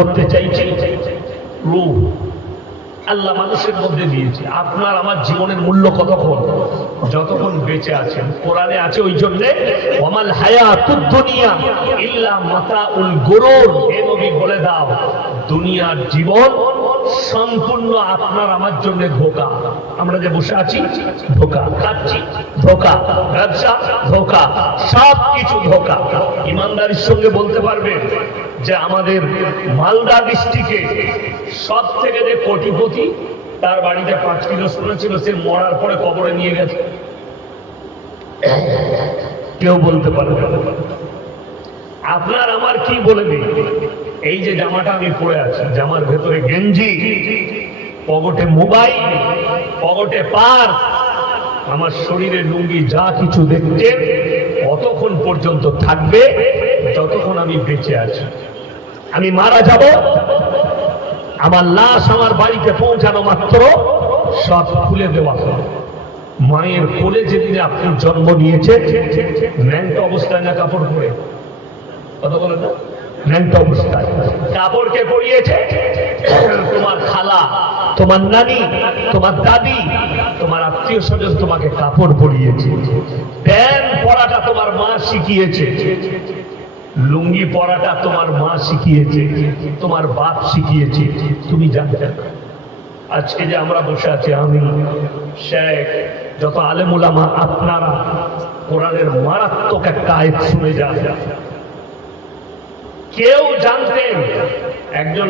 করতে চাইছি রূহ আল্লাহ মানুষের মধ্যে দিয়েছে। আপনার আমার জীবনের মূল্য কতক্ষণ? যতক্ষণ বেঁচে আছেন। কোরআনে আছে ওই জন্যে ওয়ামাল হায়াতুদ দুনিয়া ইল্লা মাতাউল গুরুর। হে নবী বলে দাও, দুনিয়ার জীবন সম্পূর্ণ আপনার আমার জন্য ধোঁকা। আমরা যে বসে আছি ধোঁকা, খাচ্ছি ধোঁকা, ব্যবসা ধোঁকা, সব কিছু ধোঁকা। ইমানদারির সঙ্গে বলতে পারবেন যে আমাদের মালদা ডিস্ট্রিক্টে সব থেকে যে কোটিপতি, তার বাড়িতে 5 কিলো সোনা ছিল, সে মরার পরে কবরে নিয়ে গেছে? কেউ বলতে পারবে? আপনার আমার কি বলে দিই, এই যে জামাটা আমি পরে আছি, জামার ভেতরে গেঞ্জি, পকেটে মোবাইল, পকেটে পার্স, আমার শরীরে লুঙ্গি, যা কিছু দেখছে অতক্ষণ পর্যন্ত থাকবে যতক্ষণ আমি বেঁচে আছি। আমি মারা যাব, আমার লাশ আমার বাড়িতে পৌঁছানো মাত্র সব খুলে দেওয়া হবে। মায়ের কোলে যেদিন আপনি জন্ম নিয়েছে, ন্যাংট অবস্থায় না কাপড় পরে, কথা বলেন না, ন্যাংট অবস্থায় কাপড়কে পরিয়েছে তোমার খালা, তোমার নানি, তোমার দাদি, তোমার আত্মীয় স্বজন তোমাকে কাপড় পরিয়েছে। প্যান্ট পরাটা তোমার মা শিখিয়েছে, লুঙ্গি পরাটা তোমার মা শিখিয়েছে, তোমার বাপ শিখিয়েছে, তুমি জানতে না। আজকে যে আমরা বসে আছি, আমি, শেখ, যত আলেম উলামা, আপনারা কোরআনের মারাত্মক একটা আয়াত শুনে যান। কেউ জানতেন, একজন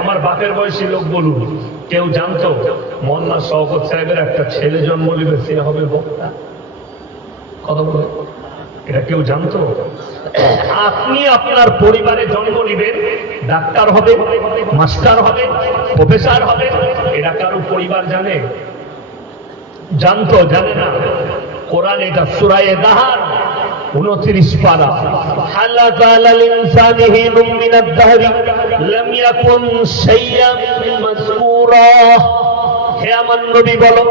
আমার বাপের বয়সী লোক বলুন, কেউ জানতো মোল্লা শওকত সাহেবের একটা ছেলে জন্ম নেবে, সে হবে বক্তা? কথা বলে এটা কেউ জানতো? আপনি আপনার পরিবারে জন্ম নেবেন, ডাক্তার হবে, মাস্টার হবে, প্রফেসর হবে, এটা কারো পরিবার জানে? জানতো? জানে না। কোরআন এটা সূরা দাহার 29 পারা, হালাকা আলাল ইনসানি হিনুম মিনাদ দাহরি লাম ইয়াকুন শাইয়াম মাযকুরা। হে আমার নবী বলো,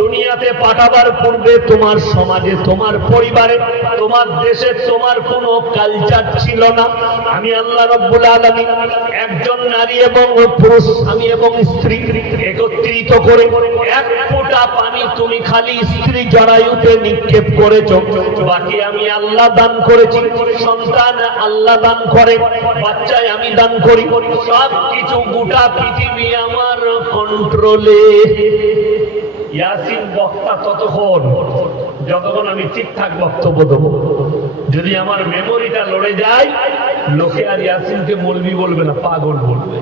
দুনিয়াতে পাঠাবার পূর্বে তোমার সমাজে, তোমার পরিবারে, তোমার দেশে তোমার কোনো কালচার ছিল না। আমি আল্লাহ রাব্বুল আলামিন একজন নারী এবং পুরুষ, স্বামী এবং স্ত্রী একত্রিত করে এক ফোঁটা পানি তুমি খালি স্ত্রী জরায়ুতে নিক্ষেপ করেছো, বাকি আমি আল্লাহ দান করেছি। সন্তান আল্লাহ দান করে, বাচ্চায় আমি দান করি, সব কিছু গোটা পৃথিবী আমার কন্ট্রোলে। ইয়াসিন বক্তা ততক্ষণ যতক্ষণ আমি ঠিকঠাক বক্তব্য দেবো। যদি আমার মেমোরিটা লড়ে যায়, লোকে আর ইয়াসিনকে মৌলবি বলবে না, পাগল বলবে।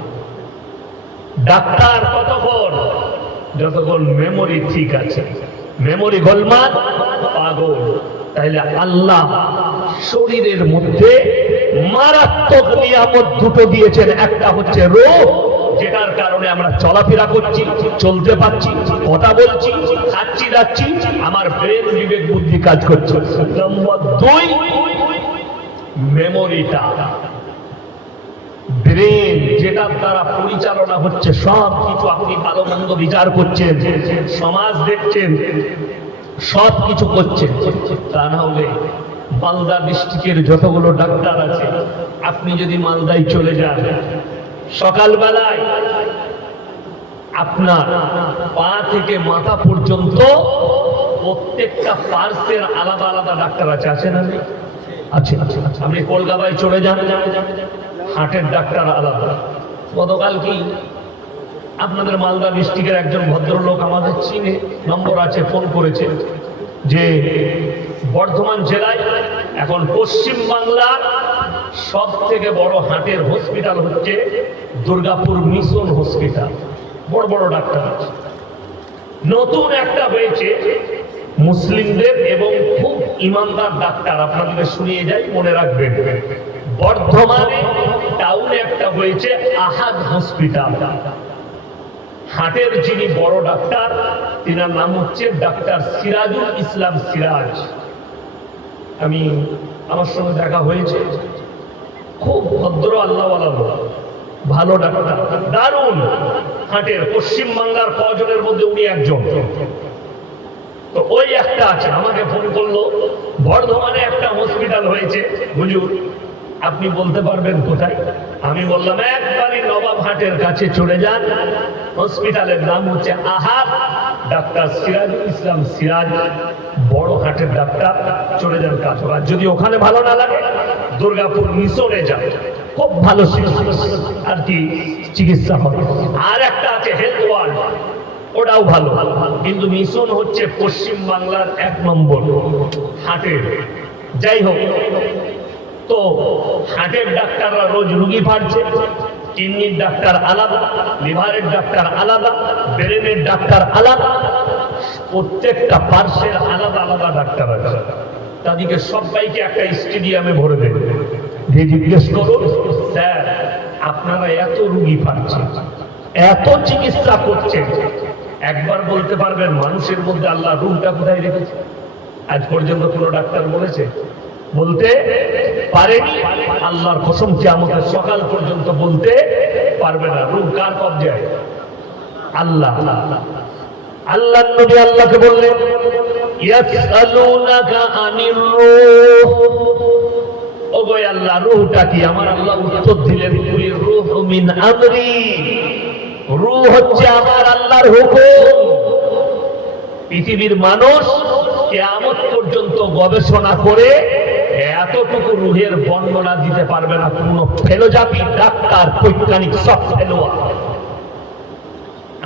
ডাক্তার কতক্ষণ? যতক্ষণ মেমোরি ঠিক আছে। মেমোরি গোলমাল, পাগল। তাইলে আল্লাহ শরীরের মধ্যে মারাত্মক নিয়ামত দুটো দিয়েছেন। একটা হচ্ছে রূহ, যেটার কারণে আমরা চলাফেরা করছি, চলতে পারছি, কথা বলছি, খাচ্ছি, যাচ্ছি, আমার ব্রেন, বিবেক, বুদ্ধি কাজ করছে। নম্বর 2, মেমোরিটা, ব্রেন, যেটার দ্বারা পরিচালনা হচ্ছে সব কিছু। আপনি ভালো মন্দ বিচার করছেন, সমাজ দেখছেন, সব কিছু করছেন। তা না হলে মালদা ডিস্ট্রিক্টের যতগুলো ডাক্তার আছে, আপনি যদি মালদায় চলে যান, সকালবেলায় আপনার পা থেকে মাথা পর্যন্ত প্রত্যেকটা পার্সের আলাদা আলাদা ডাক্তার আছে। আছে না? আছে। আপনি কলকাতায় চলে যান, হার্টের ডাক্তার আলাদা। গতকাল কি আপনাদের মালদা ডিস্ট্রিক্টের একজন ভদ্রলোক আমাদের চিনে, নম্বর আছে, ফোন করেছে যে বর্ধমান জেলায় এখন পশ্চিম বাংলার সব থেকে বড় হার্টের হসপিটাল হচ্ছে দুর্গাপুর মিশন হসপিটাল। বড় বড় ডাক্তার আছে। নতুন একটা হয়েছে মুসলিমদের এবং খুব ইমানদার ডাক্তার, আপনাদের শুনিয়ে যাই, মনে রাখবেন। বর্ধমানে টাউনে একটা হয়েছে আহাদ হসপিটাল। হার্টের যিনি বড় ডাক্তার, তিনার নাম হচ্ছে ডাক্তার সিরাজুল ইসলাম সিরাজ। আমার সঙ্গে দেখা হয়েছে, খুব ভদ্র আল্লাহওয়ালা লোক, ভালো ডাক্তার, দারুণ হার্টের। পশ্চিম বাংলার কজনের মধ্যে উনি একজন। তো ওই একটা আছে, আমাকে ফোন করলো, বর্ধমানে একটা হসপিটাল হয়েছে হুজুর, আপনি বলতে পারবেন কোথায়? আমি বললাম একবারই নবাবহাটের কাছে চলে যান, হসপিটালের নাম হচ্ছে আহাদ, ডাক্তার সিরাজুল ইসলাম সিরাজ, বড় হাটের ডাক্তার, চলে যান কাজ। যদি ওখানে ভালো না লাগে দুর্গাপুর মিশনে যান, খুব ভালো আর কি চিকিৎসা হয়। আর একটা আছে হেলথ ওয়ার্ল্ড, ওটাও ভালো, কিন্তু মিশন হচ্ছে পশ্চিম বাংলার 1 নম্বর হাটের। যাই হোক, তো হার্টের ডাক্তাররা রোজ রুগী পাচ্ছে, কিডনির ডাক্তার আলাদা, লিভারের ডাক্তার আলাদা, ব্রেনের ডাক্তার আলাদা, প্রত্যেকটা পার্শ্বের আলাদা আলাদা ডাক্তার আছে। তাদেরকে সবাইকে একটা স্টেডিয়ামে ভরে দেবে, দিয়ে জিজ্ঞেস করুন, স্যার আপনারা এত রুগী পাচ্ছেন, এত চিকিৎসা করছেন, একবার বলতে পারবেন মানুষের মধ্যে আল্লাহ রুহটা কোথায় রেখেছে? আজ পর্যন্ত কোনো ডাক্তার বলেছে? বলতে পারেনি। আল্লাহর কসম, কিয়ামতের সকাল পর্যন্ত বলতে পারবে না। রূহ কার কবজায়? আল্লাহ। আল্লাহর নবী আল্লাহকে বললেন, ইয়াসআলুনাকা আনির রূহ, ওগো আল্লাহ রূহটা কি? আমার আল্লাহ উত্তর দিলেন, কুলির রূহু মিন আমরি, রূহ হচ্ছে আমার আল্লাহর হুকুম। পৃথিবীর মানুষ কিয়ামত পর্যন্ত গবেষণা করে এতটুকু রূহের বর্ণনা দিতে পারবে না। কোন ফেলোজাপি ডাক্তার, বৈজ্ঞানিক সব ফেলোয়া।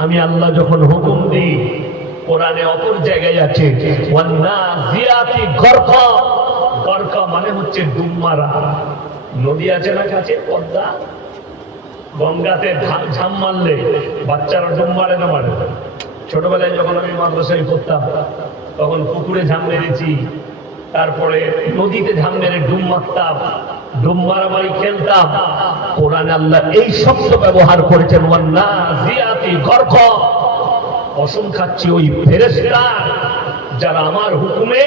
আমি আল্লাহ যখন হুকুম দিই, কোরআনে অপর জায়গায় আছে, ওয়ান্নাজিয়াতি গরকা, গরকা মানে হচ্ছে ডুব মারা। নদী আছে না কাছে, পদ্মা, গঙ্গাতে ঝাম মারলে বাচ্চারা ডুব মারে না মারে? ছোটবেলায় যখন আমি মাদ্রাসায় পড়তাম, তখন পুকুরে ঝাম মেরেছি, তারপরে নদীতে ঝাম মেরে ডুব মারতাম, ডুব মারামারি খেলতাম। কোরআনে আল্লাহ এই শব্দ ব্যবহার করেছেন, ওয়ান্নাজিয়াতি গরকা। কসম খাচ্ছি, ওই ফেরেশতা যারা আমার হুকুমে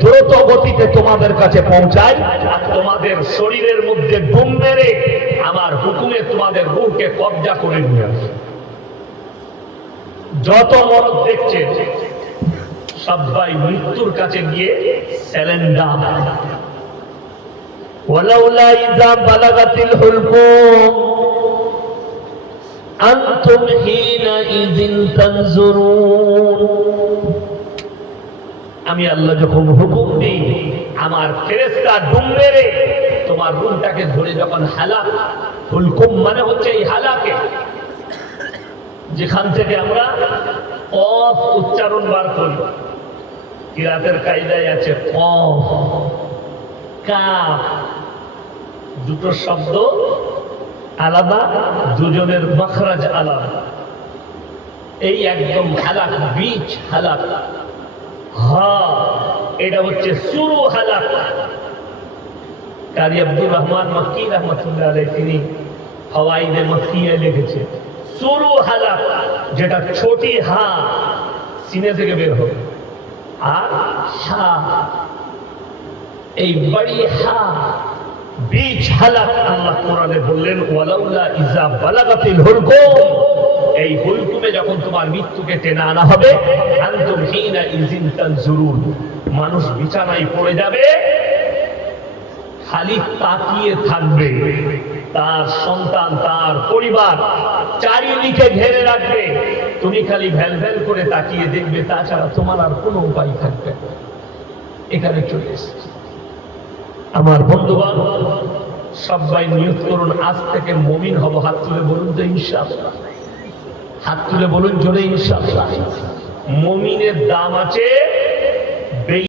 দ্রুত গতিতে তোমাদের কাছে পৌঁছায়, আর তোমাদের শরীরের মধ্যে ডুব মেরে আমার হুকুমে তোমাদের রূহকে কবজা করে নিয়ে আসে। যত মরদ দেখছে সবাই মৃত্যুর কাছে গিয়ে স্যালেন্ডার। ওয়ালাউলা ইযা বালাগাতিল হুলকুম আনতুম হিনা ইযিন তানজুরুন। আমি আল্লাহ যখন হুকুম দিই, আমার ফেরেশতা ডুব মেরে তোমার রূহটাকে ধরে যখন হালাক, হুলকুম মানে হচ্ছে এই হালাকে, যেখান থেকে আমরা কফ উচ্চারণ বার করি। কিরাতের কায়দায় আছে কফ কাফ, দুটো শব্দ আলাদা, দুজনের মাখরাজ আলাদা। এই একদম হালাক, বীজ হালাক। হা, এটা হচ্ছে শুরু হালাক। কারি আব্দুর রহমান মক্কি রহমাতুল্লাহ আলাইহি তিনি ফাওয়াইদে মক্কিয়ে লিখেছে, শুরু হালাক যেটা ছোটি হা সিনে থেকে বের হবে, আর হা এই বড়ি হা বীজ হালাক। আল্লাহ কোরআনে বললেন, ওয়ালাউলা ইযা বালাগাতিল হুলকুম, এই হুলকুমে যখন তোমার মৃত্যুকে টেনে আনা হবে, আনতুম হিনা ইযিন তানজুরুন, মানুষ বিছানায় পড়ে যাবে, খালি তাকিয়ে থাকবে, তার সন্তান, তার পরিবার চারিদিকে ঘেরে রাখবে, তুমি খালি ভ্যাল ভ্যাল করে তাকিয়ে দেখবে, তাছাড়া তোমার আর কোনো উপায় থাকবে না। এখানে চলে এসেছে। আমার বন্ধুগণ, সবাই নিয়ত করুন, আজ থেকে মুমিন হব। হাত তুলে বলুন তো ইনশাআল্লাহ, হাত তুলে বলুন জোরে ইনশাআল্লাহ। মুমিনের দাম আছে